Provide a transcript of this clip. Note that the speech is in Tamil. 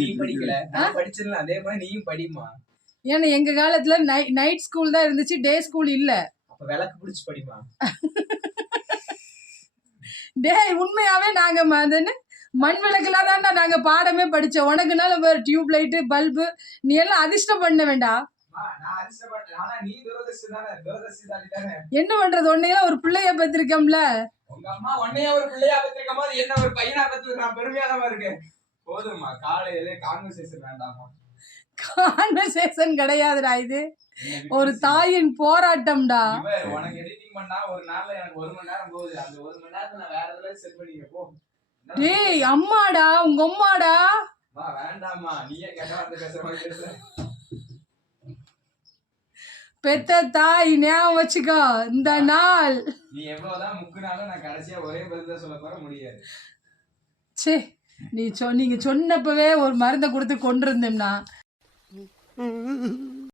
நீ படிக்கல நான் படிச்சிடலாம் அதே மாதிரி நீயும் படிமா. ஏன்னா எங்க காலத்துல நைட் ஸ்கூல் தான் இருந்துச்சு, டே ஸ்கூல் இல்ல. அப்ப விளக்கு பிடிச்சு படிமா. டேய் உண்மையாவே நாங்க மண் விளக்குல தான்டா நாங்க பாடமே படிச்சோம். உனக்குனால வேற டியூப் லைட்டு பல்பு நீ எல்லாம் அதிர்ஷ்டம் பண்ண வேண்டாம். என்ன பண்றது, உன்னையெல்லாம் ஒரு பிள்ளைய பெற்றிருக்கோம்ல. உங்க அம்மா உன்னைய ஒரு பிள்ளையா பெற்றிருக்கும் போது என்ன ஒரு பையனா பெற்றிருக்கா பெருமையானவா இருக்கு. போதுமா காலையில கான்வர்சேஷன் வேண்டாமா. கான்வர்சேஷன் கிடையாதுடா, இது ஒரு தாயின் போராட்டம்டா. உனக்கு எடிட்டிங் பண்ணா ஒரு நாள்ல எனக்கு 1 மணி நேரம் போகுது. அந்த 1 மணி நேரத்துல நான் வேற எதுல செட் பண்ணிக்க போ. டேய் அம்மாடா உங்க அம்மாடா. வேண்டாமா நீயே கேட்டா வந்து பேசுற மாதிரி பேசுற. பெத்த தாய் ஞாபகம் வச்சுக்கோ இந்த நாள். நீ எவ்வளவுதான் முக்குனாலும் நான் கடைசியா ஒரே பதில் தான் சொல்ல போற முடியாது. சே நீங்க சொன்னப்பவே ஒரு மருந்தை கொடுத்து கொண்டிருந்தேம்னா